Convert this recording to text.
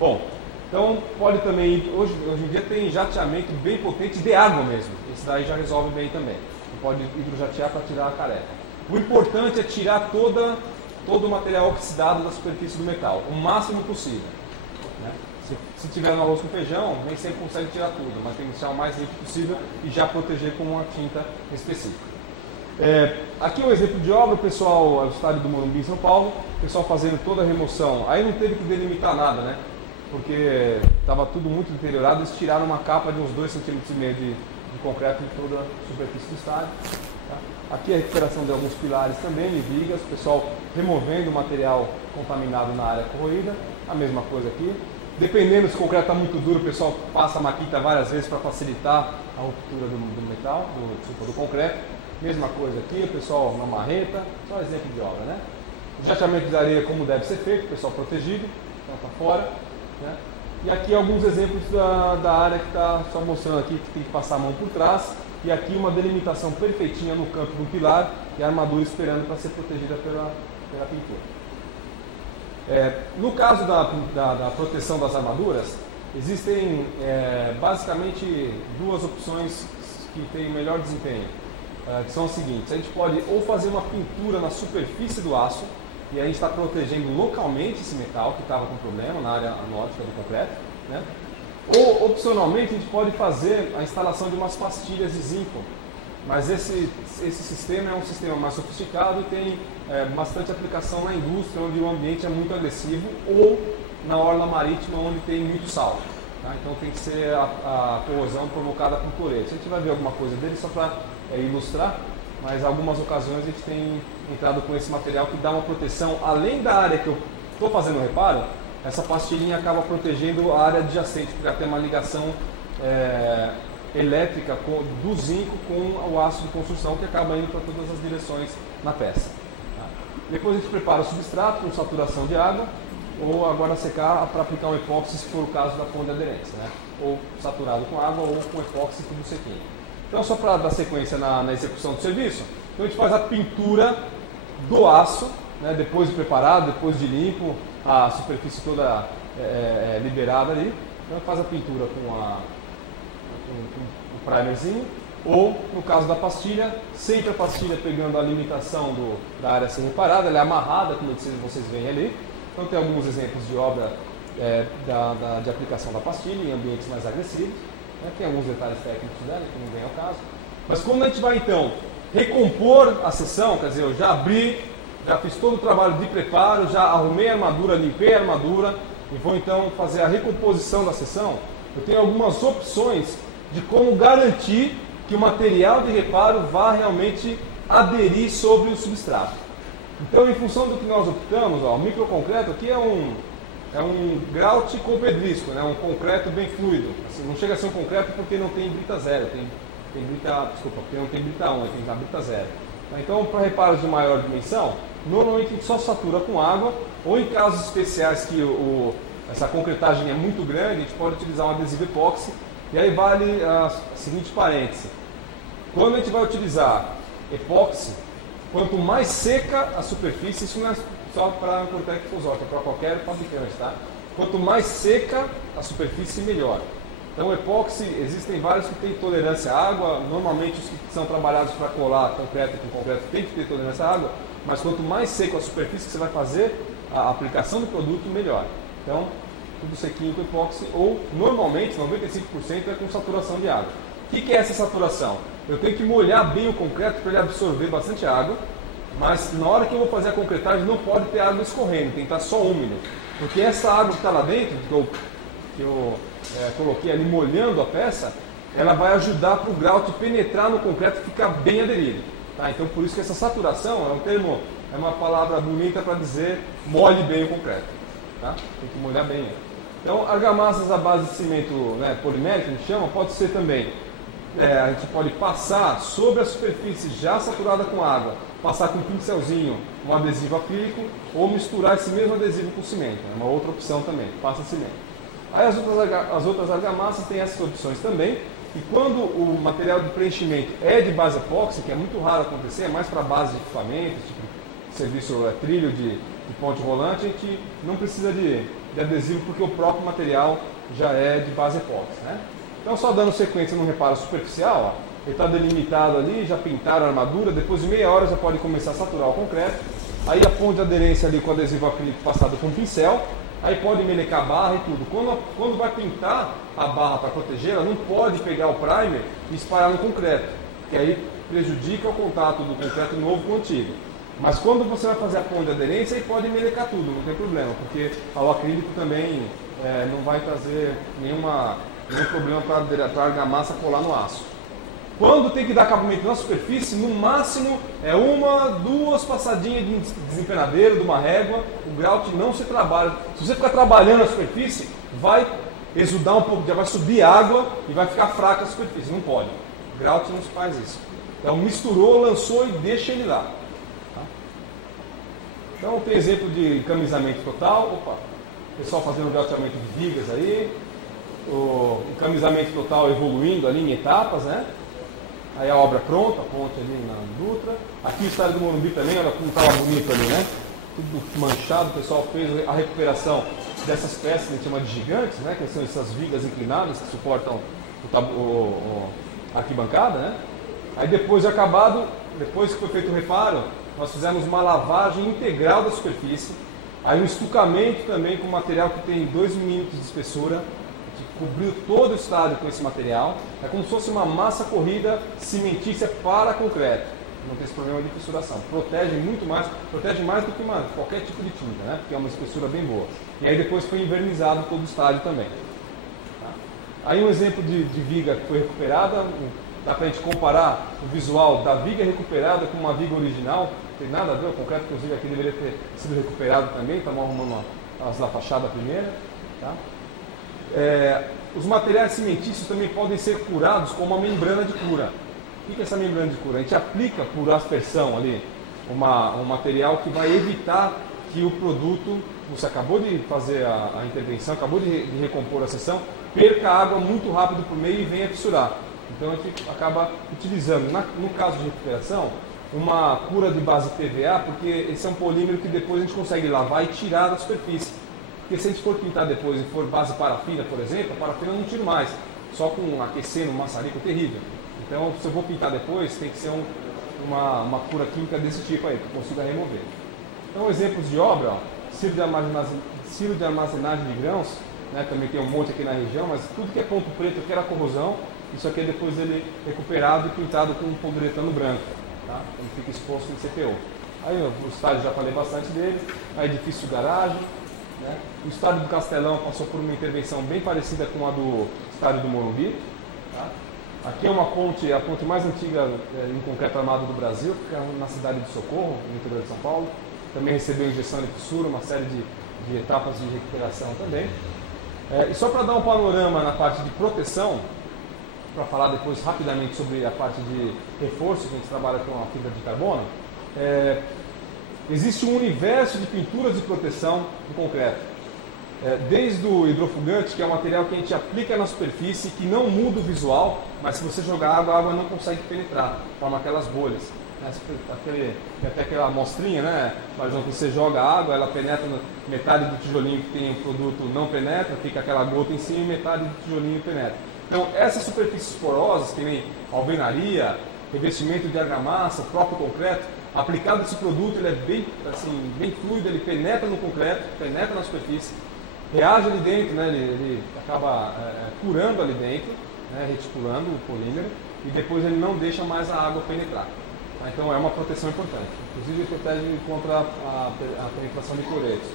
Bom, então pode também, hoje em dia tem jateamento bem potente de água mesmo. Esse daí já resolve bem também. Você pode hidrojatear para tirar a careca. O importante é tirar todo o material oxidado da superfície do metal, o máximo possível. Né? Se tiver no arroz com feijão, nem sempre consegue tirar tudo, mas tem que deixar o mais limpo possível e já proteger com uma tinta específica. Aqui é um exemplo de obra, o pessoal, o estádio do Morumbi em São Paulo, o pessoal fazendo toda a remoção. Aí não teve que delimitar nada, né? Porque estava tudo muito deteriorado, eles tiraram uma capa de uns 2,5 cm de concreto em toda a superfície do estádio. Tá? Aqui a recuperação de alguns pilares também, de vigas, o pessoal removendo o material contaminado na área corroída, a mesma coisa aqui. Dependendo se o concreto está muito duro, o pessoal passa a maquita várias vezes para facilitar a ruptura do metal, do concreto. Mesma coisa aqui, o pessoal na marreta, só exemplo de obra, né? O jateamento de areia como deve ser feito, o pessoal protegido, então está fora. Né? E aqui alguns exemplos da área que está só mostrando aqui, que tem que passar a mão por trás. E aqui uma delimitação perfeitinha no canto do pilar e a armadura esperando para ser protegida pela pintura. No caso da proteção das armaduras, existem basicamente duas opções que têm melhor desempenho. Que são as seguintes: a gente pode ou fazer uma pintura na superfície do aço, e aí a gente está protegendo localmente esse metal que estava com problema na área anótica do concreto, né? Ou opcionalmente a gente pode fazer a instalação de umas pastilhas de zinco, mas esse sistema é um sistema mais sofisticado e tem bastante aplicação na indústria, onde o ambiente é muito agressivo, ou na orla marítima, onde tem muito sal. Tá? Então tem que ser a corrosão provocada por cloreto. A gente vai ver alguma coisa dele só para ilustrar, mas em algumas ocasiões a gente tem entrado com esse material que dá uma proteção, além da área que eu estou fazendo o reparo, essa pastilhinha acaba protegendo a área adjacente, porque ela tem uma ligação elétrica do zinco com o aço de construção que acaba indo para todas as direções na peça. Tá? Depois a gente prepara o substrato com saturação de água, ou agora secar para aplicar um epóxi se for o caso da ponte de aderência, né? Ou saturado com água ou com epóxi tudo sequinho. Então, só para dar sequência na execução do serviço, então a gente faz a pintura do aço, né, depois de preparado, depois de limpo, a superfície toda liberada ali. Então faz a pintura com um primerzinho, ou no caso da pastilha, sempre a pastilha pegando a limitação da área a ser reparada, ela é amarrada, como vocês veem ali. Então tem alguns exemplos de obra de aplicação da pastilha em ambientes mais agressivos. Tem alguns detalhes técnicos dela, que não vem ao caso. Mas quando a gente vai, então, recompor a sessão, quer dizer, eu já abri, já fiz todo o trabalho de preparo, já arrumei a armadura, limpei a armadura, e vou, então, fazer a recomposição da sessão, eu tenho algumas opções de como garantir que o material de reparo vá realmente aderir sobre o substrato. Então, em função do que nós optamos, o microconcreto aqui é um grout com pedrisco, né? Um concreto bem fluido. Assim, não chega a ser um concreto porque não tem brita zero, porque não tem brita 1, tem a brita zero. Então, para reparos de maior dimensão, normalmente a gente só satura com água, ou em casos especiais que essa concretagem é muito grande, a gente pode utilizar um adesivo epóxi, e aí vale a seguinte parêntese: quando a gente vai utilizar epóxi, quanto mais seca a superfície, isso não é só para a Cortec Fusótica, é para qualquer fabricante, tá? Quanto mais seca a superfície, melhor. Então, o epóxi, existem vários que têm tolerância à água, normalmente os que são trabalhados para colar concreto com concreto tem que ter tolerância à água, mas quanto mais seco a superfície que você vai fazer, a aplicação do produto, melhor. Então, tudo sequinho com epóxi, ou normalmente, 95% é com saturação de água. O que é essa saturação? Eu tenho que molhar bem o concreto para ele absorver bastante água, mas na hora que eu vou fazer a concretagem não pode ter água escorrendo, tem que estar só úmido. Porque essa água que está lá dentro, que eu coloquei ali molhando a peça, ela vai ajudar para o grout penetrar no concreto e ficar bem aderido. Tá? Então por isso que essa saturação é uma palavra bonita para dizer molhe bem o concreto. Tá? Tem que molhar bem. Então argamassas à base de cimento, né, polimérico, a gente chama, pode ser também. A gente pode passar sobre a superfície já saturada com água, passar com um pincelzinho um adesivo acrílico, ou misturar esse mesmo adesivo com cimento. É uma outra opção também, passa cimento. Aí as outras argamassas têm essas opções também, e quando o material de preenchimento é de base epóxi, que é muito raro acontecer, é mais para base de equipamentos, tipo serviço trilho de ponte rolante, a gente não precisa de de adesivo porque o próprio material já é de base epóxi, né? Então, só dando sequência num reparo superficial, ó, ele está delimitado ali, já pintaram a armadura, depois de meia hora já pode começar a saturar o concreto. Aí a ponte de aderência ali com adesivo acrílico passado com pincel, aí pode melecar a barra e tudo. Quando vai pintar a barra para proteger, ela não pode pegar o primer e espalhar no concreto, que aí prejudica o contato do concreto novo com o antigo. Mas quando você vai fazer a ponte de aderência, aí pode melecar tudo, não tem problema, porque o acrílico também não vai trazer nenhum problema para a argamassa colar no aço. Quando tem que dar acabamento na superfície, no máximo é uma, duas passadinhas de desempenadeiro, de uma régua. O grout não se trabalha. Se você ficar trabalhando na superfície, vai exudar um pouco, já vai subir água e vai ficar fraca a superfície. Não pode. O grout não se faz isso. Então misturou, lançou e deixa ele lá. Tá? Então tem exemplo de encamisamento total. Opa, pessoal fazendo grouteamento de vigas aí. O encamisamento total evoluindo ali em etapas, né? Aí a obra pronta, a ponte ali na Dutra. Aqui o estádio do Morumbi também, olha como estava bonito ali, né? Tudo manchado, o pessoal fez a recuperação dessas peças que a gente chama de gigantes, né? Que são essas vigas inclinadas que suportam a arquibancada, né? Aí depois de acabado, depois que foi feito o reparo, nós fizemos uma lavagem integral da superfície. Aí um estucamento também com material que tem 2 milímetros de espessura. Cobriu todo o estádio com esse material. É como se fosse uma massa corrida cimentícia para concreto. Não tem esse problema de fissuração. Protege muito mais, protege mais do que qualquer tipo de tinta, né? Porque é uma espessura bem boa. E aí depois foi invernizado todo o estádio também. Tá? Aí um exemplo de viga que foi recuperada. Dá para a gente comparar o visual da viga recuperada com uma viga original. Não tem nada a ver, o concreto inclusive aqui deveria ter sido recuperado também. Estamos arrumando a fachada primeira. Tá? Os materiais cimentícios também podem ser curados com uma membrana de cura. O que é essa membrana de cura? A gente aplica por aspersão ali um material que vai evitar que o produto, você acabou de fazer a intervenção, acabou de recompor a seção, perca água muito rápido por meio e venha fissurar. Então a gente acaba utilizando, no caso de recuperação, uma cura de base PVA, porque esse é um polímero que depois a gente consegue lavar e tirar da superfície. Porque se a gente for pintar depois e for base parafina, por exemplo, a parafina eu não tiro mais, só com aquecendo um maçarico terrível. Então, se eu vou pintar depois, tem que ser uma cura química desse tipo aí, que eu consiga remover. Então, exemplos de obra, ó, silo de armazenagem de grãos, né, também tem um monte aqui na região, mas tudo que é ponto preto, que era corrosão, isso aqui é depois ele recuperado e pintado com poliuretano branco, tá? Então fica exposto em CPO. Aí o estádio já falei bastante dele, a edifício garagem. Né? O estádio do Castelão passou por uma intervenção bem parecida com a do estádio do Morumbi. Tá? Aqui é uma ponte, a ponte mais antiga em concreto armado do Brasil, que é na cidade de Socorro, no interior de São Paulo. Também recebeu injeção de fissura, uma série de etapas de recuperação também. E só para dar um panorama na parte de proteção, para falar depois rapidamente sobre a parte de reforço, que a gente trabalha com a fibra de carbono, existe um universo de pinturas de proteção do concreto. Desde o hidrofugante, que é um material que a gente aplica na superfície, que não muda o visual, mas se você jogar água, a água não consegue penetrar, forma aquelas bolhas. Tem até aquela amostrinha, né? Mas quando você joga água, ela penetra, metade do tijolinho que tem o produto não penetra, fica aquela gota em cima e metade do tijolinho penetra. Então, essas superfícies porosas, que nem alvenaria, revestimento de argamassa, o próprio concreto, aplicado esse produto, ele é bem fluido, ele penetra no concreto, penetra na superfície, reage ali dentro, né? Ele acaba curando ali dentro, né? Reticulando o polímero, e depois ele não deixa mais a água penetrar. Então é uma proteção importante. Inclusive protege contra a penetração de cloretos.